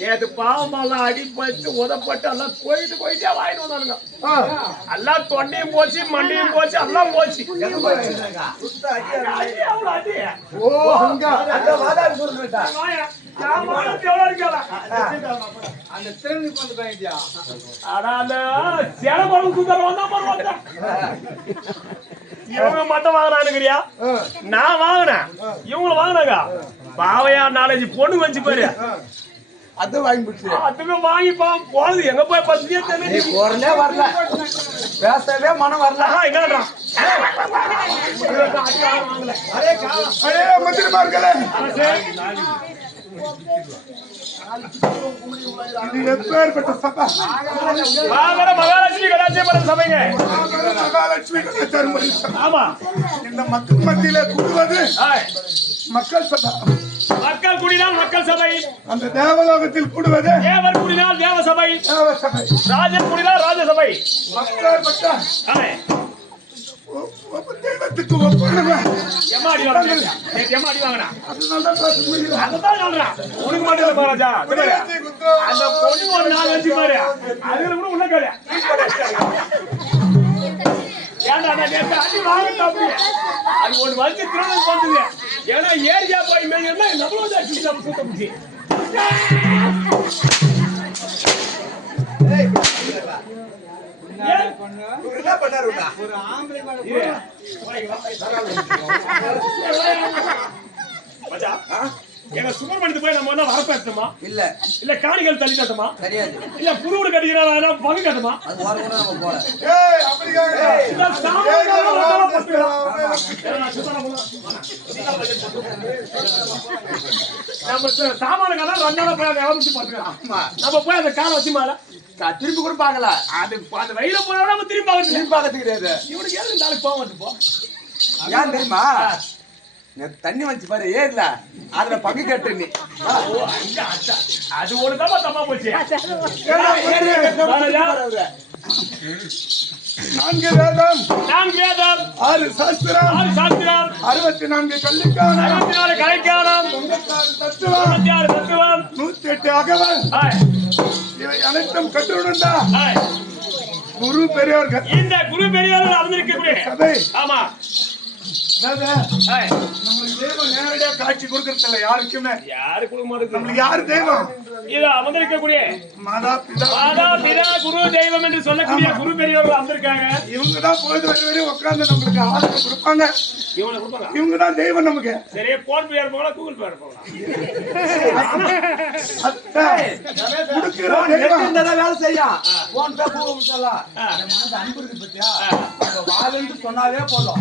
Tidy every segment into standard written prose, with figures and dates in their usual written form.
நேற்று பாவமெல்லாம் அடிப்பட்டு உதப்பட்டு எல்லாம் போயிட்டே வாங்கிட்டு வந்தானுங்க. எல்லாம் தொண்டையும் போச்சு மண்டையும் போச்சு எல்லாம் போச்சு. இவங்க மட்டும் வாங்கினானுங்கறியா? நான் வாங்கினேன், இவங்களும் வாங்கினாங்க. பாவையா நாலேஜ் பொண்ணு வச்சு பாரு, அது வாங்கி போச்சு. அதுக்கு வாங்கி போனது எங்க போய் பத்தியே தெரியல, வரல பேசவே மனம் வரல. என்னடா மகாலட்சுமி கலாச்சாரம் சபைங்க. ஆமா, இந்த மக்கள் மத்தியில கூடுவது மக்கள் சபை. மக்கள் கூடினால் மக்கள் சபை. அந்த தேவலோகத்தில் கூடுவது தேவர் கூடினால் தேவ சபை. ராஜன் கூடினால் ராஜசபை. மக்கள் பட்ட தெய்வத்துக்கு ஒப்பந்தமா எம்மாடி வாங்குறா, எம்மாடி வாங்குறா. அதனால தான் சொல்றேன், உனக்கு மட்டும் இல்ல மகாராஜா, அந்த பொண்ணு ஒரு நாள் வச்சு பாரு, அதுல கூட உள்ள கேளு. ஏன்டா நேற்று அடி வாங்கிட்டா அப்படி அது ஒரு வச்சு திருமணம் பண்ணுது. ஏன்னா ஏரியா போய் மேய்னா நம்மளும் தான் சுத்தி நம்ம சுத்த முடிச்சு. எங்க சுப்பிரமணியத்துக்கு போய் நம்ம என்ன வரப்பேற்றுமா? இல்ல இல்ல காணிகள் தள்ளி கட்டுமா? கிடையாது. இல்ல புது வீடு கட்டிக்கிறா பங்கு கட்டுமா? சாமான காலம் 2 நாளா போய் விளம்பிச்சு பாத்துக்கலாம். நம்ம போய் அந்த காலை வச்சு மேல திருப்பி கூட பாக்கல. அது அந்த வயல போனா நம்ம திரும்பி பார்க்கறது கிடையாது. இவனுக்கு ஏன் நாளைக்கு போக மாட்டேன் போ. ஏன் தெரியுமா? தண்ணி வந்துச்சு பாரு ஏர்ல, அதுல பங்கு கட்டு நீ. அது ஒரு தப்பா போச்சு. 4 வேதம் 6 சாஸ்திரம் 64 கலைக்கானம் 66 தத்துவம் 108 அகவல் இவை அனைத்தும் கற்றுணர்ந்தா குரு பெரியவர்கள். இந்த குரு பெரியவர்கள் அமர்ந்திருக்கக்கூடிய சபை. ஆமா, நம்மளுக்கு தெய்வம் நேரடியா காட்சி கொடுக்கறது இல்ல யாருக்குமே. யாரு கொடுக்க மாட்டேங்குது நம்மளுக்கு? யாரு தெய்வம்? இது அமர்ந்திருக்கக்கூடிய மாதா பிதா குரு தெய்வம் என்று சொல்லக்கூடிய குரு பெரியவர்கள் அமர்ந்திருக்காங்க. இவங்கதான் பொழுது வரையும் உட்கார்ந்து நம்மளுக்கு ஆதரவு கொடுப்பாங்க. இவங்கதான் தெய்வம் நமக்கு. சரியா போன் பேர் போகலாம், கூகுள் பேர் போகலாம். வேலை செய்யும் போன் பே கூகுள் சொல்லலாம். அன்பு இருக்கு பத்தியா, வாழ்ந்து சொன்னாவே போதும்.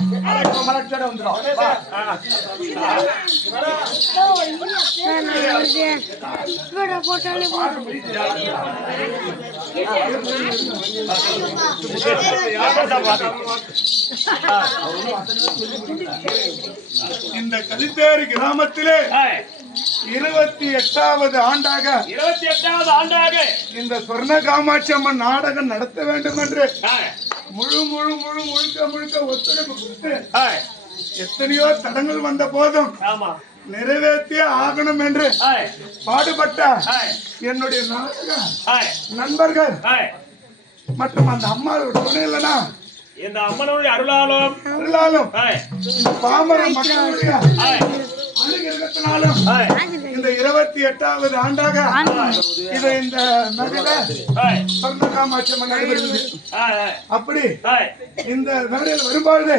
வந்துடும். இந்த கலித்தேரி கிராமத்திலே 28வது ஆண்டாக இந்த சொர்ண காமாட்சி அம்மன் நாடகம் நடத்த வேண்டும் என்று முழுக்க ஒத்துழைப்பு கொடுத்து எத்தனையோ தடங்கள் வந்த போதும் நிறைவேற்றிய ஆகணும் என்று பாடுபட்ட என்னுடைய நண்பர்கள் மற்றும் அந்த அம்மாவோட துணை இல்லைன்னா இந்த அம்மனுடைய அருளாலும் பாமர மக்களுடைய அனுகிரகத்தினாலும் இந்த 28வது ஆண்டாக இது இந்த நகர சொர்ண காமாட்சி அம்மன் நடைபெறுகிறது. அப்படி இந்த நகரில் வரும்பொழுது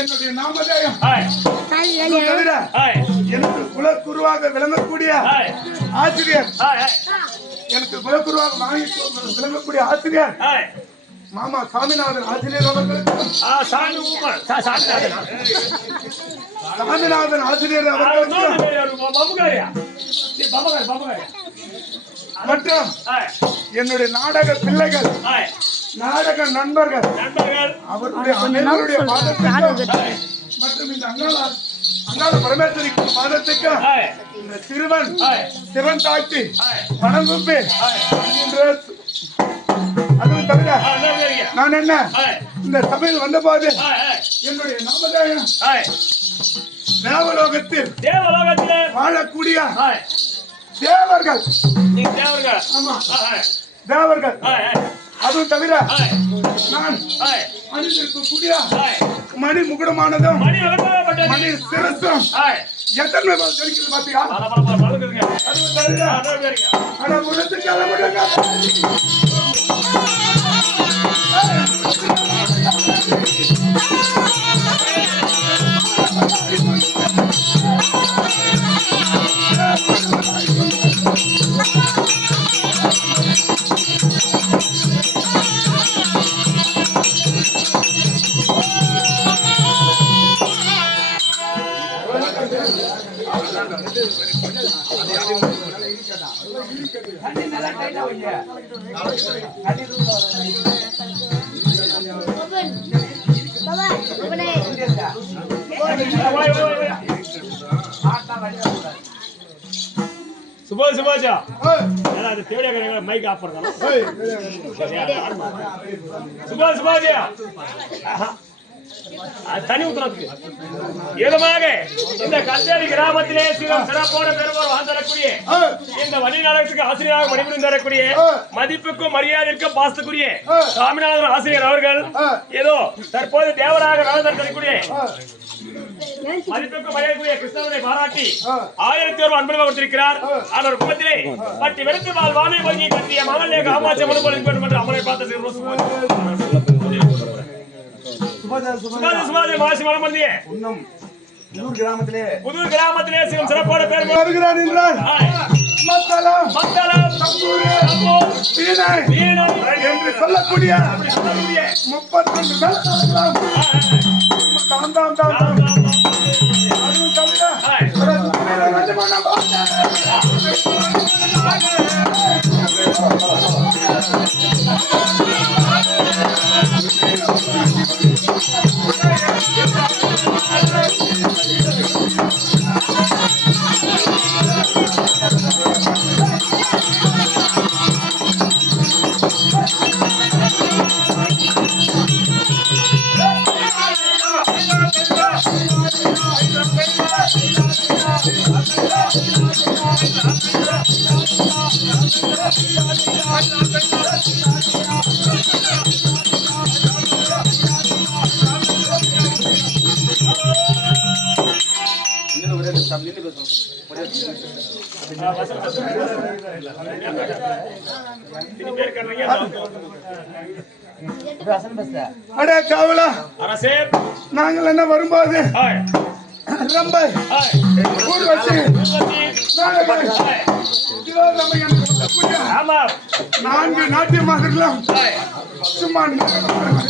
என்னுடைய நாமதேயம் தவிர எனக்கு குலக்குருவாக விளங்கக்கூடிய ஆசிரியர் விளங்கக்கூடிய ஆசிரியர் மாமா சாமிநாதன் ஆசிரியர் அவர்களுக்கு மற்றும் என்னுடைய நாடக பிள்ளைகள் நாடக நண்பர்கள் அவருடைய மற்றும் இந்த அங்காள பரமேஸ்வரி பாதத்துக்கு இந்த சிவன் தாழ்த்தி வணங்கும்பே. அதுவும் தவிர நான் என்ன இந்த சபையில் வந்த போது என்னுடைய நாமதேயம் தேவலோகத்தில் வாழக்கூடிய தேவர்கள் அதுவும் தவிர நான் அணிந்திருக்கக்கூடிய மணி முகுடமானதும் மணி சிரசும் எத்தனை தெரிகிறது பாத்தியா? அதுவும் தவிர ஆனா முடத்துக்கு அளவிடுங்க சுபாஜா மைக் ஆஃப் பண்ணலாம். சுபாஜா தனி உத்தரவுக்கு ஏதுமாக இந்த கந்தேரி கிராமத்திலே சிறப்போட பெருமாள் வாழ்ந்தரக்கூடிய இந்த வழி நாடகத்துக்கு ஆசிரியராக பணிபுரிந்து தரக்கூடிய மதிப்புக்கும் மரியாதைக்கும் பாசத்துக்குரிய சாமிநாதன் ஆசிரியர் அவர்கள் ஏதோ தற்போது தேவராக நடந்தக்கூடிய மதிப்புக்கும் மரியாதைக்குரிய கிருஷ்ணனை பாராட்டி 1000 ரூபாய் அன்பளிப்பாக கொடுத்திருக்கிறார். அவர் குடும்பத்திலே பட்டி வெறுத்து வானை வங்கி கட்டிய மகளே காமாட்சி அம்மன் கோயில் என்று அம்மனை பார்த்த புதூர் கிராமத்திலே சிவன் சிறப்போட பேர் வருகிறார் என்றால் என்று சொல்லக்கூடிய アレカウラナングラナバルバーデランバイウルワシナンバイキロラマヤンナングナティマルランスマンナングラマラマ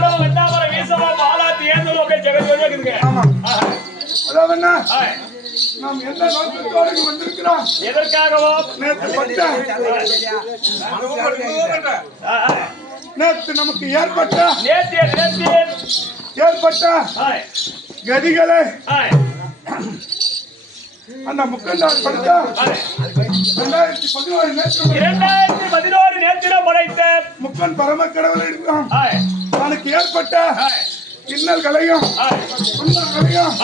ラマラマラマラ அதாவது நாம் எந்த நோக்கத்தோடு வந்திருக்கிறோம்? எதற்காகவோ நேற்று நமக்கு ஏற்பட்ட கதிகளை அந்த முக்கண்டார் படுத்தா 2011 நேற்றிடம் படைத்த முக்கன் பரம கடவுள் இருக்கிறோம். தனக்கு ஏற்பட்ட இன்னல்களையும் துன்பங்களையும்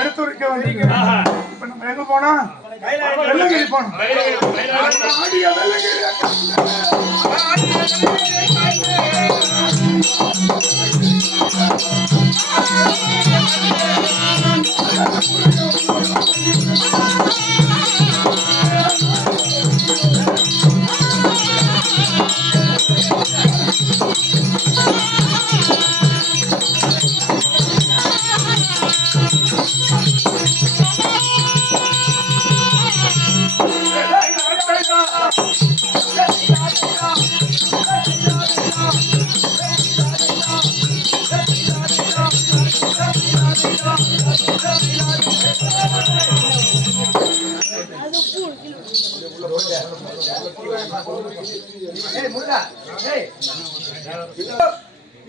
எடுத்துரைக்க வந்திருக்கிறோம். இப்ப நம்ம எங்க போனா வெள்ளங்கிரி போனோம். ஆடிய வெள்ளங்கிரி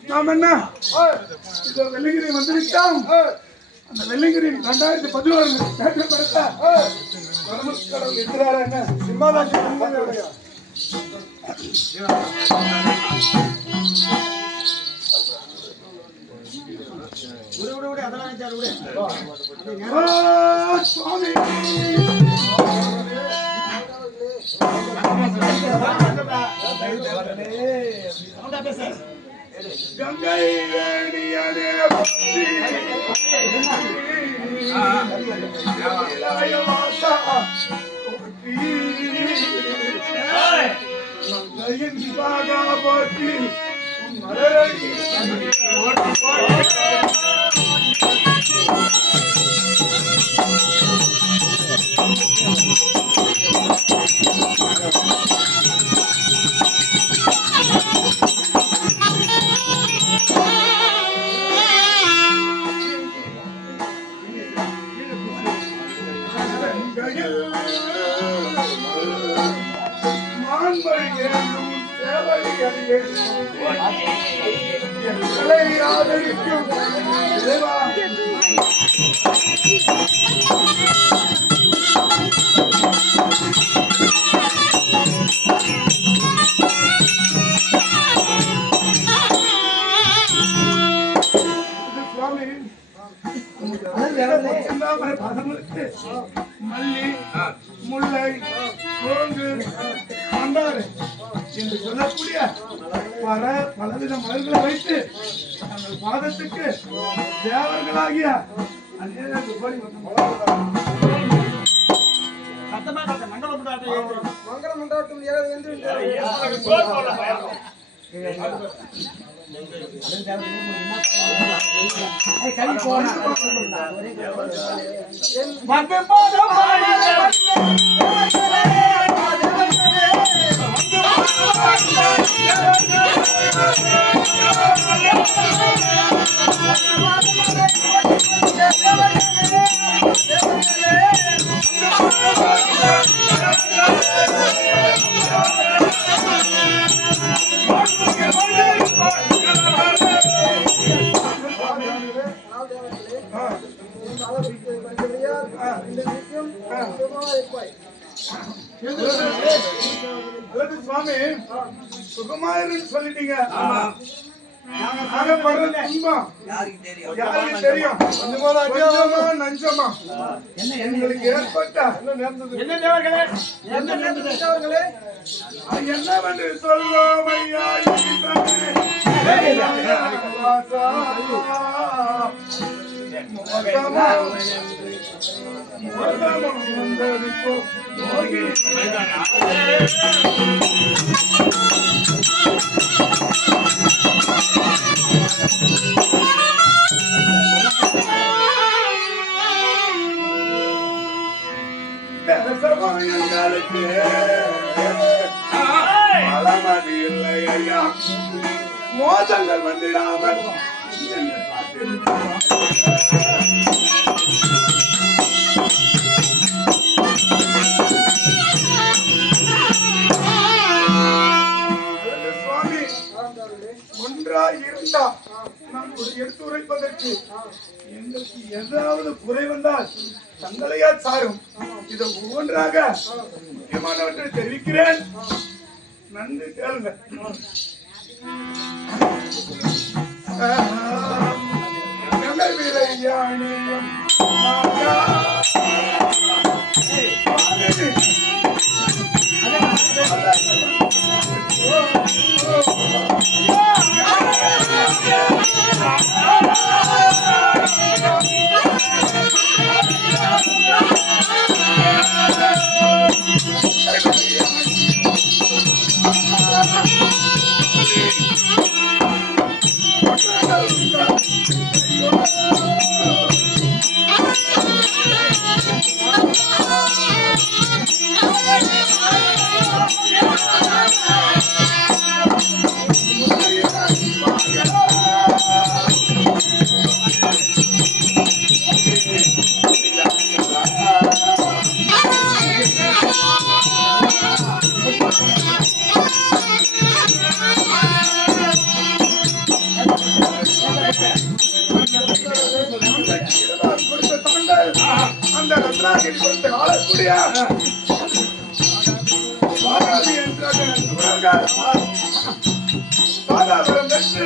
நாம் என்ன வெள்ளங்கிரி வந்துவிட்டோம். அந்த வெள்ளங்கிரியின் 2011 கடவுள் இருக்கிறாரா என்ன சுவாமி கங்கை வேணியனே போற்றி மல்லி முல்லை கோங்கு மந்தாரை என்று சொல்லக்கூடிய பலவித மலர்களை வைத்து தங்கள் பாதத்துக்கு தேவர்களாகிய சுவாமி சுகமாயிருன்னு சொல்லிட்டீங்க. நஞ்சமா எங்களுக்கு ஏற்பட்ட என்னவென்று சொல்வோம் ஐயா. மலமதி இல்லை ஐயா, மோதங்கள் வந்துடாமல் இருந்தா நான் ஒரு எடுத்து உரைப்பதற்கு எங்களுக்கு ஏதாவது குறை வந்தால் தங்களையா சாரும். இதை ஒவ்வொன்றாக முக்கியமானவற்றை தெரிவிக்கிறேன். நன்றி கேளுங்க. அந்த ரத்னாகிரி கொடுத்த ஆளக்கூடிய பாராதி என்றாக பாதாவரம் பெற்று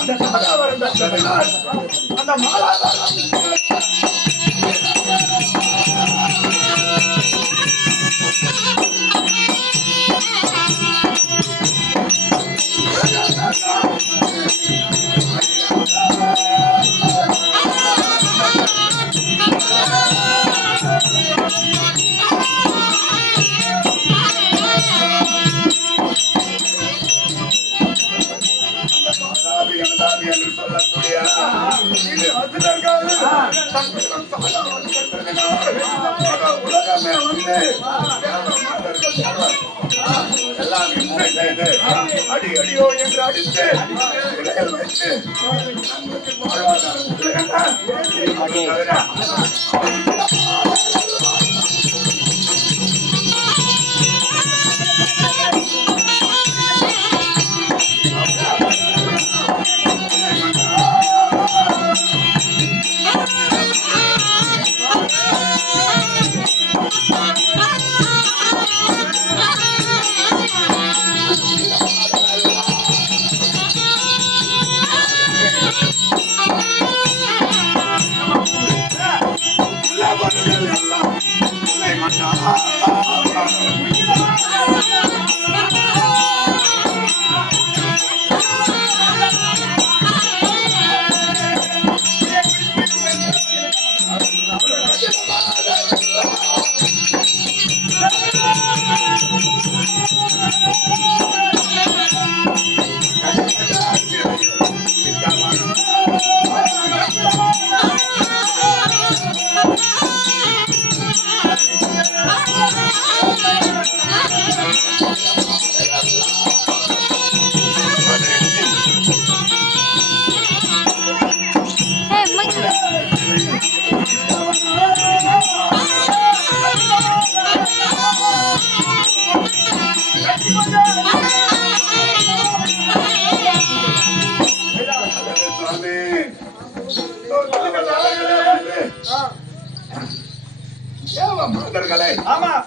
அந்த பாதாவரம் பெற்றதனால் அந்த மாலாதாரம் என்று சொல்லக்கூடிய இது அசுரர்கள் உலகமே வந்து எல்லாம் இன்றை செய்து அடி அடியோ என்று அடித்து விலைகள் வைத்து நம்மளுக்கு வாழ்வாதாரம்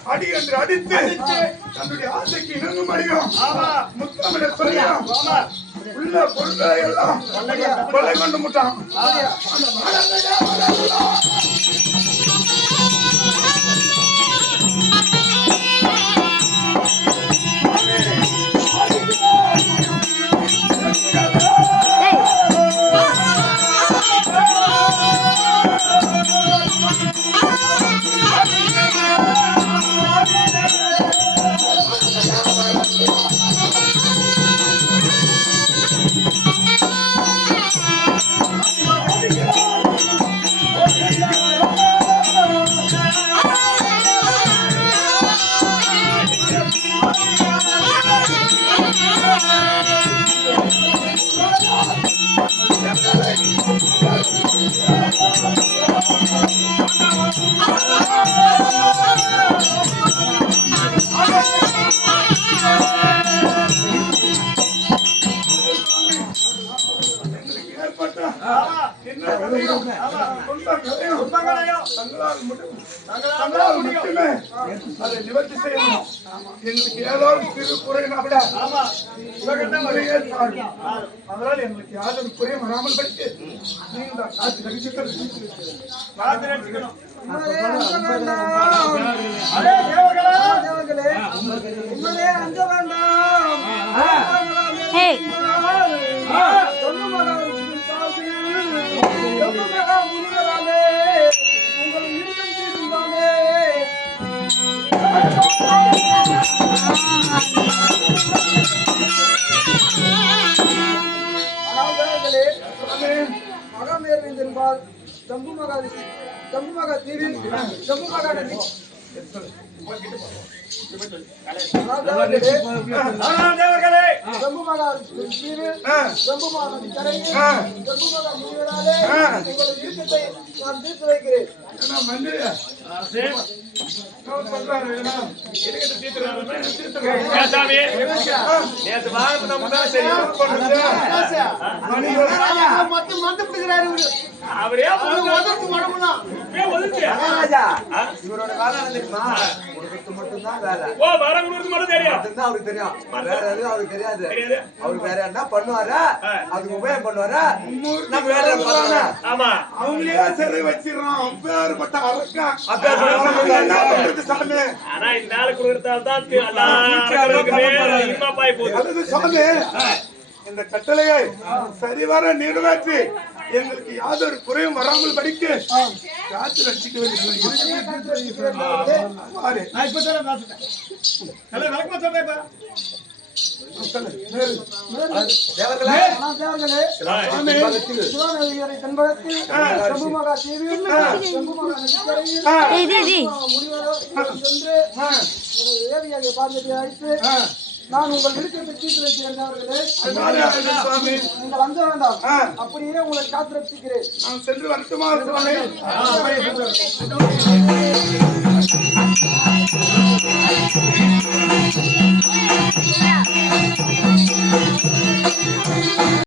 அடி என்று அடித்து தன்னுடைய ஆசைக்கு இணங்கும் அடியும் முத்தமிழ சொல்லியும் உள்ள பொருட்களை எல்லாம் கொலை கொண்டு முட்டான். தங்களால் மட்டுமே அதை நிவர்த்தி செய்யணும். எங்களுக்கு ஏதோ ஒரு சிறு குறைனா கூட முறையே சாடும். அதனால் எங்களுக்கு யாரும் குறையும் வராமல் பட்டு நீங்கள் காத்து நடிச்சுக்கணும். மகாமேருபால் ஜம்பு மகா தீவில் ஜம்பு மகா நதி ஜம்பு மகா தீவில் ஜம்பு மகா நதி கரையில் ஜம்பு மகா முனிவராலே உங்கள் இறுக்கத்தை நான் தீர்த்து வைக்கிறேன். இவரோட வேலை தெரியுமா? உனக்கு மட்டும்தான் வேலை. மட்டும் தெரியும். அவருக்கு தெரியும். வேற எதுவும் அவருக்கு தெரியாது. அவருக்கு வேற என்ன பண்ணுவாரா? அதுக்கு உபயோகம் பண்ணுவாரா? நம்ம வேலை பண்ணுவாங்க. ஆமா, அவங்களே சிறை வச்சிடறோம். அப்பேற்பட்ட அரக்கா என்ன பண்றது சாமி? ஆனா இந்த நாள் கொடுக்கறதால தான் சாமி இந்த கட்டளையை சரிவர நிறைவேற்றி எங்களுக்கு யாதொரு குறையும் வராமல் படிக்க காத்து ரசிக்க நான் உங்கள் விருப்பத்தை தீர்த்து வைக்கிறேன். நீங்கள் அஞ்ச வேண்டாம். அப்படியே உங்களை காத்து ரசிக்கிறேன். நான் சென்று வரட்டுமா?